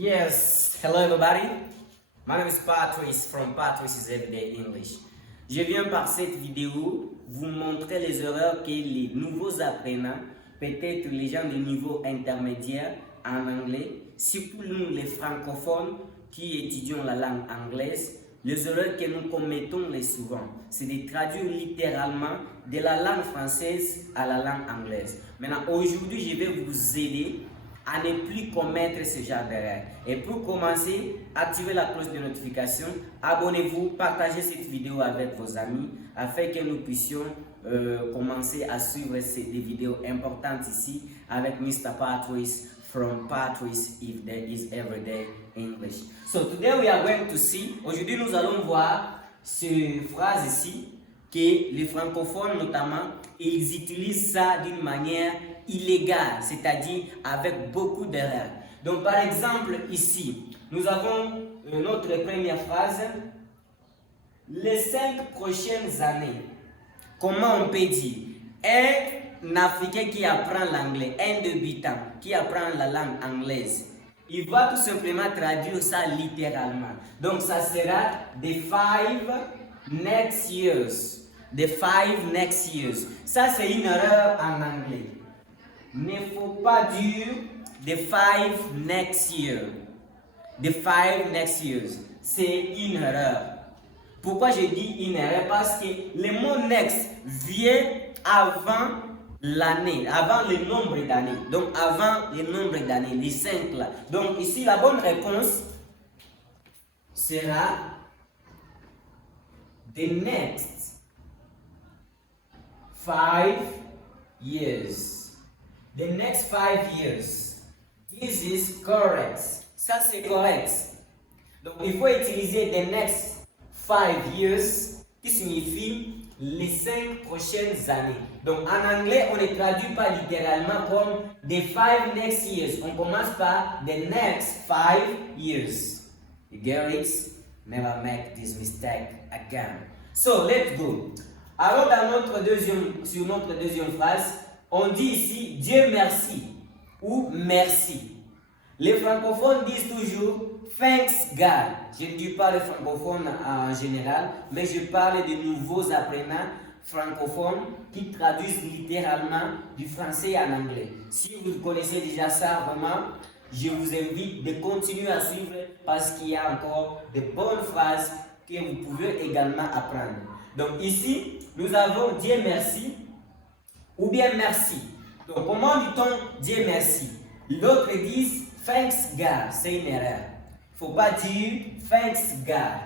Yes, hello everybody. My name is Patrice from Patrice's Everyday English. Je viens par cette vidéo vous montrer les erreurs que les nouveaux apprenants, peut-être les gens de niveau intermédiaire en anglais, surtout nous les francophones qui étudions la langue anglaise, les erreurs que nous commettons les souvent, c'est de traduire littéralement de la langue française à la langue anglaise. Maintenant, aujourd'hui, je vais vous aider à ne plus commettre ce genre d'erreur. Et pour commencer, activez la cloche de notification, abonnez-vous, partagez cette vidéo avec vos amis afin que nous puissions commencer à suivre des vidéos importantes ici avec Mr. Patrice from Patrice if there is everyday English. So today we are going to see, aujourd'hui nous allons voir cette phrase ici que les francophones notamment, ils utilisent ça d'une manière illégale, c'est-à-dire avec beaucoup d'erreurs. Donc par exemple ici, nous avons notre première phrase, les 5 prochaines années. Comment on peut dire? Un Africain qui apprend l'anglais, un débutant qui apprend la langue anglaise, il va tout simplement traduire ça littéralement. Donc ça sera the 5 next years. The 5 next years. Ça c'est une erreur en anglais. Il ne faut pas dire the 5 next year. The 5 next years. C'est une erreur. Pourquoi je dis une erreur? Parce que le mot next vient avant l'année, avant le nombre d'années. Donc avant le nombre d'années, les 5 là. Donc ici la bonne réponse sera the next 5 years. The next 5 years. This is correct. Ça c'est correct. Donc il faut utiliser the next 5 years qui signifie les 5 prochaines années. Donc en anglais, on ne traduit pas littéralement comme the 5 next years. On commence par the next 5 years. You get it? Never make this mistake again. So let's go. Alors sur notre deuxième phrase, on dit ici Dieu merci ou merci. Les francophones disent toujours thanks God. Je ne dis pas les francophones en général, mais je parle de nouveaux apprenants francophones qui traduisent littéralement du français en anglais. Si vous connaissez déjà ça, vraiment, je vous invite de continuer à suivre parce qu'il y a encore de bonnes phrases que vous pouvez également apprendre. Donc ici, nous avons Dieu merci ou bien merci. Donc comment dit-on Dieu merci? L'autre dit thanks God, c'est une erreur. Il ne faut pas dire thanks God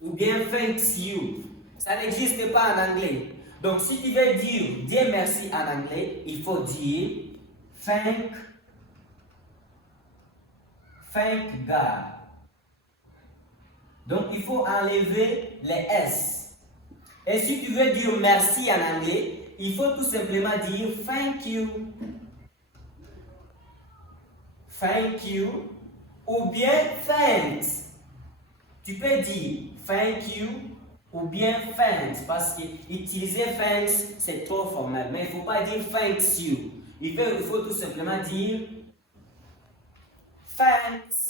ou bien thanks you. Ça n'existe pas en anglais. Donc si tu veux dire Dieu merci en anglais, il faut dire thank God. Donc il faut enlever les S. Et si tu veux dire merci en anglais, il faut tout simplement dire thank you. Thank you ou bien thanks. Tu peux dire thank you ou bien thanks parce que utiliser thanks c'est trop formel. Mais il ne faut pas dire thanks you. Il faut tout simplement dire thanks.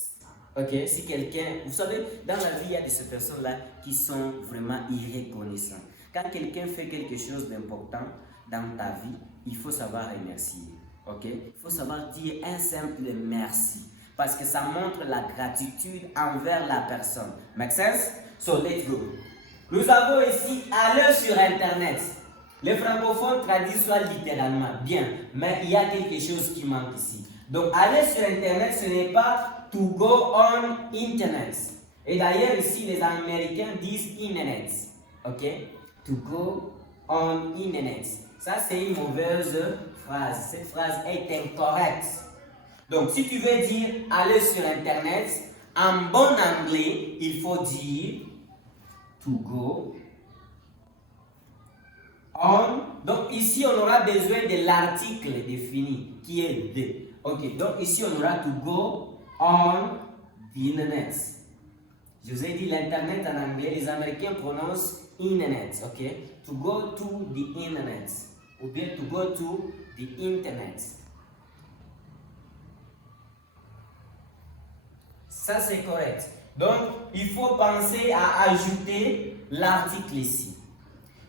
Ok, si quelqu'un, vous savez, dans la vie, il y a de ces personnes-là qui sont vraiment irreconnaissantes. Quand quelqu'un fait quelque chose d'important dans ta vie, il faut savoir remercier. Ok, il faut savoir dire un simple merci parce que ça montre la gratitude envers la personne. Make sense? So let's go. Nous avons ici aller sur internet. Les francophones traduisent soit littéralement bien, mais il y a quelque chose qui manque ici. Donc aller sur internet, ce n'est pas to go on internet. Et d'ailleurs ici les Américains disent internet. Ok? To go on internet. Ça c'est une mauvaise phrase. Cette phrase est incorrecte. Donc si tu veux dire aller sur internet, en bon anglais, il faut dire to go on. Donc ici on aura besoin de l'article défini qui est the. Ok, donc ici on aura to go on the internet. Je vous ai dit l'internet en anglais, les Américains prononcent internet. Ok, to go to the internet ou bien to go to the internet. Ça, c'est correct. Donc, il faut penser à ajouter l'article ici.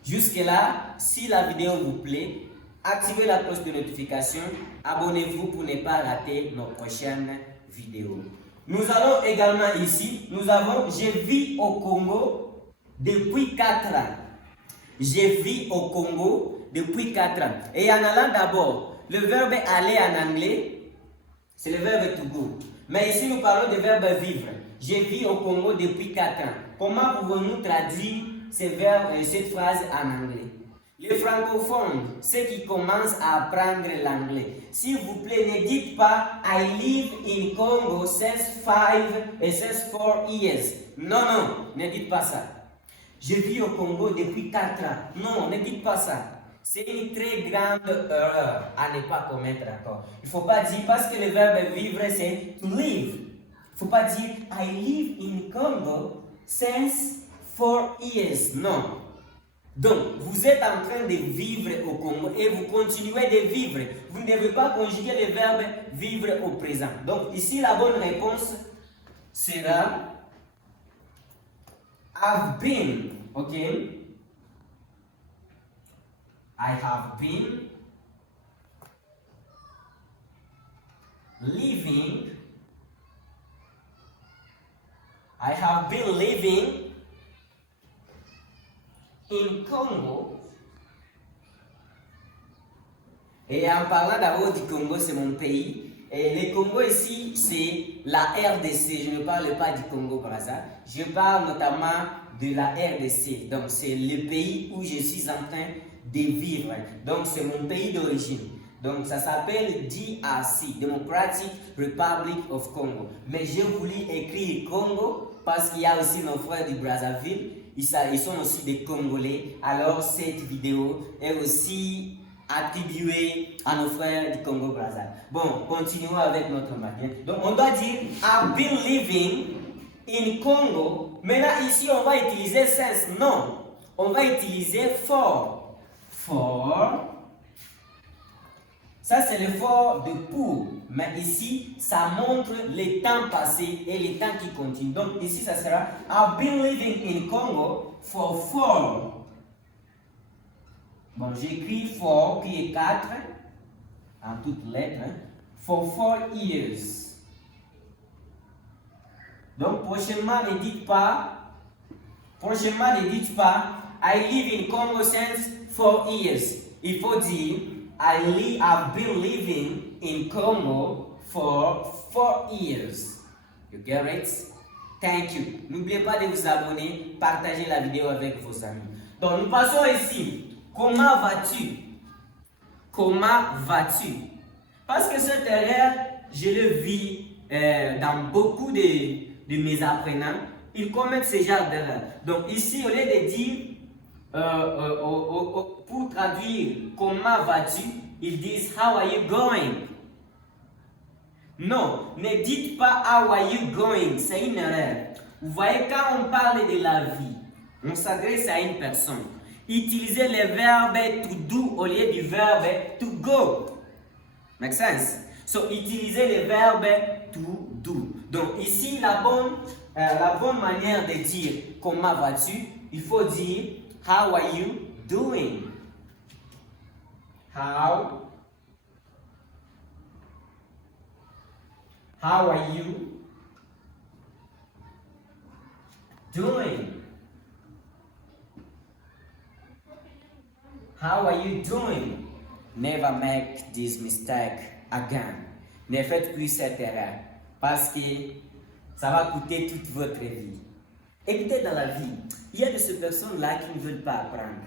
Jusque-là, si la vidéo vous plaît, activez la cloche de notification, abonnez-vous pour ne pas rater nos prochaines vidéos. Nous allons également ici, nous avons « Je vis au Congo depuis 4 ans ». Je vis au Congo depuis 4 ans. Et en allant d'abord, le verbe aller en anglais, c'est le verbe to go. Mais ici, nous parlons du verbe vivre. Je vis au Congo depuis 4 ans. Comment pouvons-nous traduire cette phrase en anglais? Les francophones, ceux qui commencent à apprendre l'anglais, s'il vous plaît, ne dites pas I live in Congo since 4 years. Non, non, ne dites pas ça. Je vis au Congo depuis 4 ans. Non, ne dites pas ça. C'est une très grande erreur à ne pas commettre encore. Il ne faut pas dire, parce que le verbe vivre, c'est to live. Il ne faut pas dire I live in Congo since 4 years. Non. Donc, vous êtes en train de vivre au Congo et vous continuez de vivre. Vous ne devez pas conjuguer le verbe vivre au présent. Donc, ici, la bonne réponse sera I've been. Ok? I have been living. I have been living in Congo. Et en parlant d'abord du Congo, c'est mon pays. Et le Congo ici, c'est la RDC. Je ne parle pas du Congo-Brazza. Je parle notamment de la RDC. Donc, c'est le pays où je suis en train de vivre. Donc, c'est mon pays d'origine. Donc, ça s'appelle DRC, Democratic Republic of Congo. Mais j'ai voulu écrire Congo parce qu'il y a aussi nos frères du Brazzaville. Ils sont aussi des Congolais. Alors, cette vidéo est aussi attribuée à nos frères du Congo-Brazza. Bon, continuons avec notre matin. Donc, on doit dire I've been living in Congo. Maintenant, ici, on va utiliser since. Non, on va utiliser for. For. Ça, c'est le for de pour. Mais ici, ça montre le temps passé et le temps qui continue. Donc, ici, ça sera I've been living in Congo for 4. Bon, j'écris for qui est 4 en toutes lettres. For 4 years. Donc, prochainement, ne dites pas I live in Congo since 4 years. Il faut dire I've been living in Congo for 4 years. You get it? Thank you. N'oubliez pas de vous abonner, partager la vidéo avec vos amis. Donc, nous passons ici. Comment vas-tu? Comment vas-tu? Parce que cette erreur, je le vis dans beaucoup de mes apprenants. Ils commettent ce genre d'erreur. Donc, ici, au lieu de dire pour traduire comment vas-tu, ils disent how are you going? Non, ne dites pas how are you going, c'est une erreur. Vous voyez, quand on parle de la vie, on s'adresse à une personne. Utilisez le verbe to do au lieu du verbe to go. Make sense? So, utilisez le verbe to do. Donc, ici, la bonne manière de dire comment vas-tu, il faut dire how are you doing? How are you doing? How are you doing? Never make this mistake again. Ne faites plus cette erreur parce que ça va coûter toute votre vie. Écoutez, dans la vie, il y a de ces personnes-là qui ne veulent pas apprendre.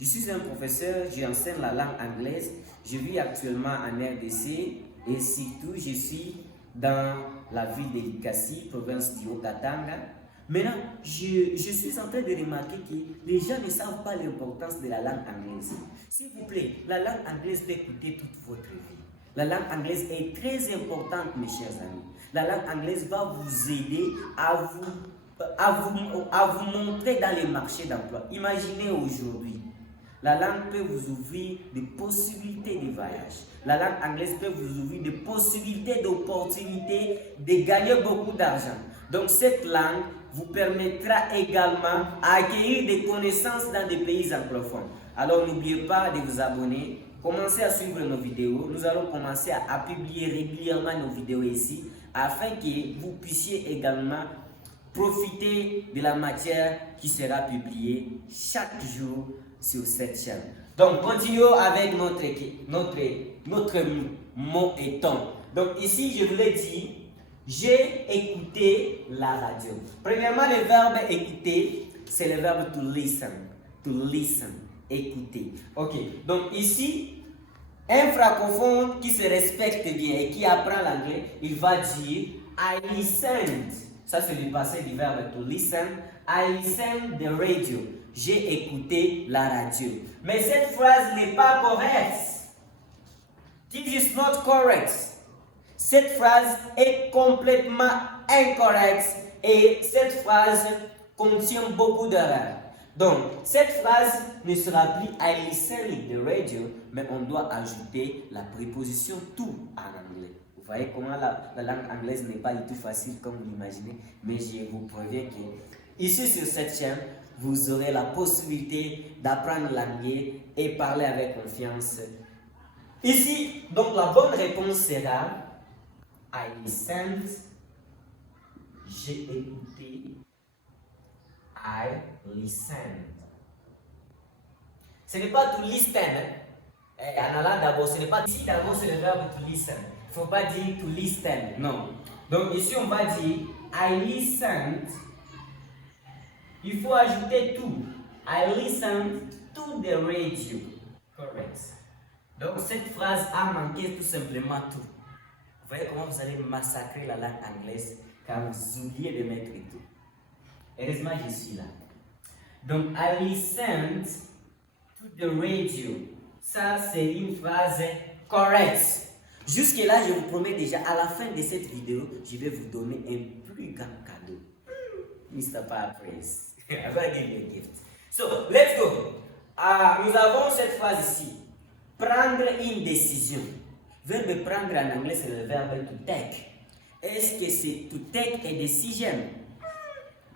Je suis un professeur, j'enseigne la langue anglaise, je vis actuellement en RDC et surtout je suis dans la ville de Likasi, province du Haut-Katanga. Maintenant, je suis en train de remarquer que les gens ne savent pas l'importance de la langue anglaise. S'il vous plaît, la langue anglaise peut coûter toute votre vie. La langue anglaise est très importante, mes chers amis. La langue anglaise va vous aider à vous montrer dans les marchés d'emploi. Imaginez aujourd'hui, La langue peut vous ouvrir des possibilités de voyage. La langue anglaise peut vous ouvrir des possibilités, d'opportunités de gagner beaucoup d'argent. Donc cette langue vous permettra également d'acquérir des connaissances dans des pays anglophones. Alors n'oubliez pas de vous abonner, commencez à suivre nos vidéos. Nous allons commencer à publier régulièrement nos vidéos ici afin que vous puissiez également profiter de la matière qui sera publiée chaque jour sur cette chaîne. Donc continuons avec notre mot et ton. Donc ici je vous l'ai dit, j'ai écouté la radio. Premièrement, le verbe écouter, c'est le verbe to listen. To listen, écouter. Ok, donc ici, un francophone qui se respecte bien et qui apprend l'anglais, il va dire I listened. Ça c'est le passé du verbe to listen. I listened the radio. J'ai écouté la radio. Mais cette phrase n'est pas correcte. This is not correct. Cette phrase est complètement incorrecte et cette phrase contient beaucoup d'erreurs. Donc, cette phrase ne sera plus I listen the radio, mais on doit ajouter la préposition to en anglais. Vous voyez comment la langue anglaise n'est pas du tout facile comme vous l'imaginez, mais je vous préviens que ici sur cette chaîne, vous aurez la possibilité d'apprendre l'anglais et parler avec confiance. Ici, donc la bonne réponse sera I listened, j'ai écouté, I listened. Ce n'est pas to listen. En allant d'abord, ce n'est pas ici d'abord, c'est le verbe to listen. Il ne faut pas dire to listen, non. Donc ici, on va dire I listened. Il faut ajouter to. I listened to the radio. Correct. Donc cette phrase a manqué tout simplement tout. Vous voyez comment vous allez massacrer la langue anglaise car vous oubliez de mettre tout. Heureusement, je suis là. Donc, I listened to the radio. Ça, c'est une phrase correcte. Jusque-là, je vous promets déjà, à la fin de cette vidéo, je vais vous donner un plus grand cadeau. Mr. Patrice. I'm going to give you a gift. So, let's go. Nous avons cette phrase ici. Prendre une décision. Verbe prendre en anglais, c'est le verbe to take. Est-ce que c'est to take a decision?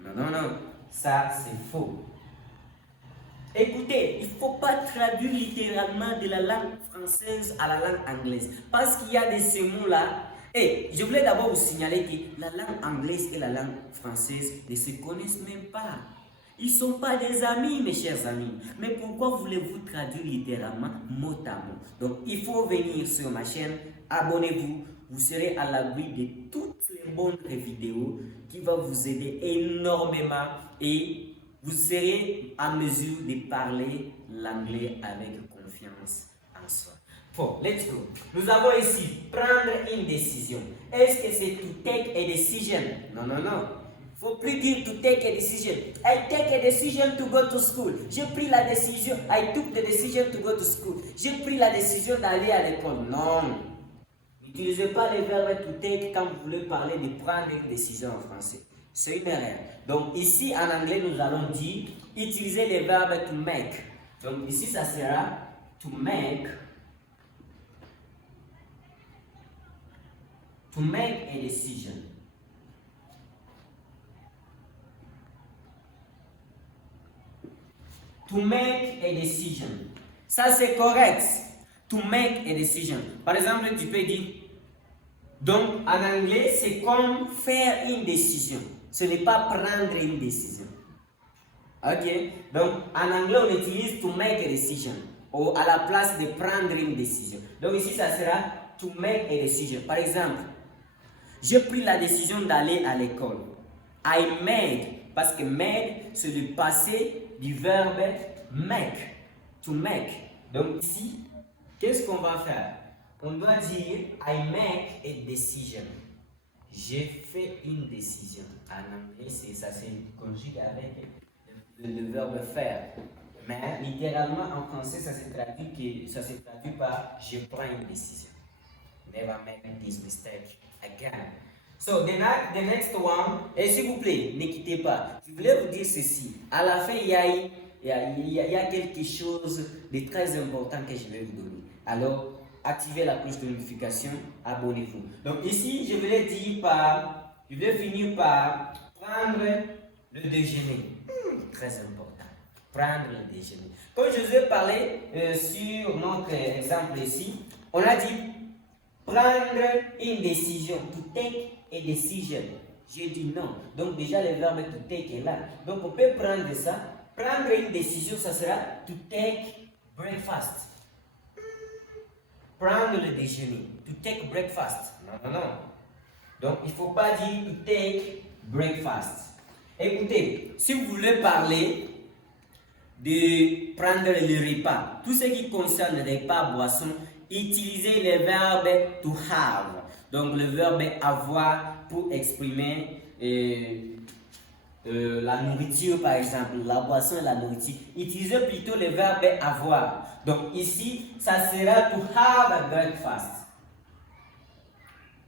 Non. Ça, c'est faux. Écoutez, il ne faut pas traduire littéralement de la langue française à la langue anglaise. Parce qu'il y a de ces mots-là. Et je voulais d'abord vous signaler que la langue anglaise et la langue française ne se connaissent même pas. Ils ne sont pas des amis, mes chers amis. Mais pourquoi voulez-vous traduire littéralement mot à mot? Donc, il faut venir sur ma chaîne, abonnez-vous. Vous serez à l'abri de toutes les bonnes vidéos qui vont vous aider énormément et vous serez en mesure de parler l'anglais avec confiance en soi. Bon, let's go. Nous avons ici prendre une décision. Est-ce que c'est to take a decision? Non. Il ne faut plus dire to take a decision. I take a decision to go to school. J'ai pris la décision. I took the decision to go to school. J'ai pris la décision d'aller à l'école. Non. N'utilisez pas le verbe to take quand vous voulez parler de prendre une décision en français. C'est une erreur. Donc ici en anglais nous allons dire utiliser le verbe to make. Donc ici ça sera to make a decision. To make a decision. Ça c'est correct. To make a decision. Par exemple, tu peux dire, donc en anglais, c'est comme faire une décision. Ce n'est pas prendre une décision. Ok? Donc en anglais, on utilise to make a decision. Ou à la place de prendre une décision. Donc ici, ça sera to make a decision. Par exemple, j'ai pris la décision d'aller à l'école. I made, parce que made, c'est le passé du verbe make. To make. Donc ici, qu'est-ce qu'on va faire? On doit dire I make a decision. J'ai fait une décision. En anglais, ça se conjugue avec le verbe faire. Mais littéralement en français, ça se traduit par je prends une décision. Never make this mistake again. So the next one, et s'il vous plaît, ne quittez pas. Je voulais vous dire ceci. À la fin, il y a eu il y a quelque chose de très important que je vais vous donner. Alors, activez la cloche de notification, abonnez-vous. Donc ici, je vais finir par prendre le déjeuner. Très important. Prendre le déjeuner. Comme je vous ai parlé sur notre exemple ici, on a dit prendre une décision. To take a decision. J'ai dit non. Donc déjà le verbe to take est là. Donc on peut prendre ça. Prendre une décision, ça sera to take breakfast. Prendre le déjeuner. To take breakfast. Non, non, non. Donc il ne faut pas dire to take breakfast. Écoutez, si vous voulez parler de prendre le repas, tout ce qui concerne le repas, boisson, utilisez le verbe to have. Donc le verbe avoir pour exprimer la nourriture par exemple, la boisson et la nourriture. Utilisez plutôt le verbe avoir. Donc ici, ça sera to have a breakfast.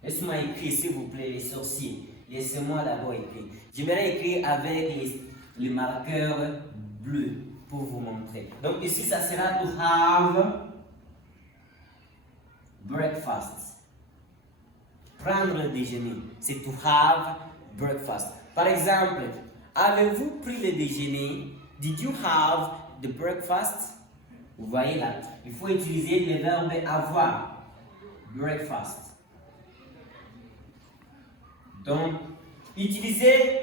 Laissez-moi écrire s'il vous plaît les sorciers. Laissez-moi d'abord écrire. J'aimerais écrire avec les marqueurs bleus pour vous montrer. Donc ici, ça sera to have breakfast. Prendre le déjeuner, c'est to have breakfast. Par exemple, avez-vous pris le déjeuner? Did you have the breakfast? Vous voyez là, il faut utiliser le verbe avoir. Breakfast. Donc, utilisez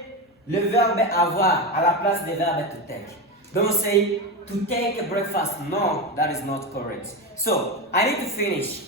le verbe avoir à la place du verbe to take. Don't say to take a breakfast. No, that is not correct. So, I need to finish.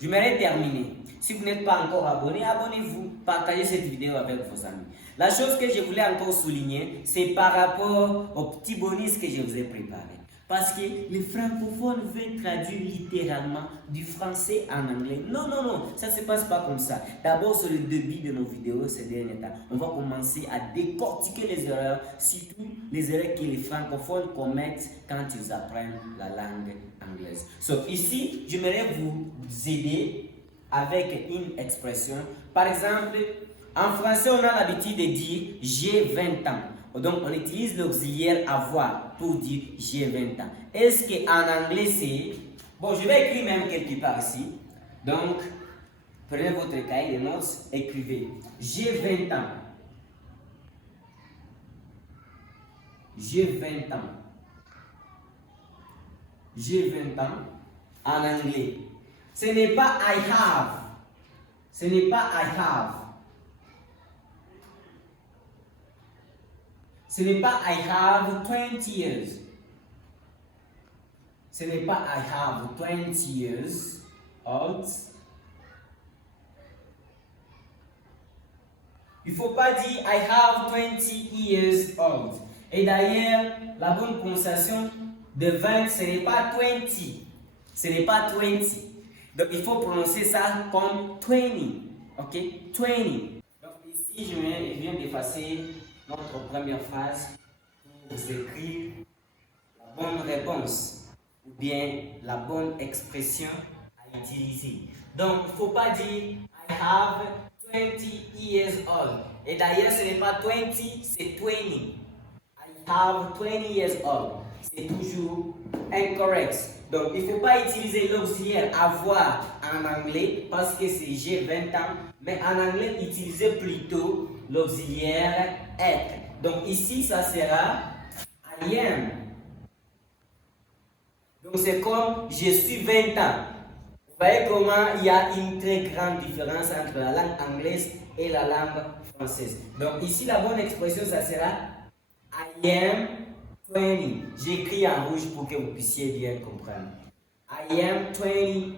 Je vais terminer. Si vous n'êtes pas encore abonné, abonnez-vous. Partagez cette vidéo avec vos amis. La chose que je voulais encore souligner, c'est par rapport au petit bonus que je vous ai préparé. Parce que les francophones veulent traduire littéralement du français en anglais. Non, non, non, ça ne se passe pas comme ça. D'abord, sur le début de nos vidéos ces derniers temps, on va commencer à décortiquer les erreurs, surtout les erreurs que les francophones commettent quand ils apprennent la langue anglaise. So, ici, j'aimerais vous aider avec une expression. Par exemple, en français, on a l'habitude de dire « j'ai 20 ans ». Donc, on utilise l'auxiliaire avoir pour dire j'ai 20 ans. Est-ce qu'en anglais c'est... Bon, je vais écrire même quelque part ici. Donc, prenez votre cahier de notes, écrivez j'ai 20 ans. J'ai 20 ans. J'ai 20 ans en anglais. Ce n'est pas I have. Ce n'est pas I have. Ce n'est pas I have 20 years. Ce n'est pas I have 20 years old. Il ne faut pas dire I have 20 years old. Et d'ailleurs, la bonne prononciation de 20, ce n'est pas 20. Ce n'est pas 20. Donc, il faut prononcer ça comme 20. Ok? 20. Donc, ici, je viens d'effacer notre première phrase pour vous écrire la bonne réponse ou bien la bonne expression à utiliser. Donc, il ne faut pas dire I have 20 years old. Et d'ailleurs, ce n'est pas 20, c'est 20. I have 20 years old. C'est toujours incorrect. Donc, il ne faut pas utiliser l'auxiliaire avoir en anglais parce que c'est j'ai 20 ans. Mais en anglais, utilisez plutôt l'auxiliaire être. Donc, ici, ça sera I am. Donc, c'est comme je suis 20 ans. Vous voyez comment il y a une très grande différence entre la langue anglaise et la langue française. Donc, ici, la bonne expression, ça sera I am 20. J'écris en rouge pour que vous puissiez bien comprendre. I am 20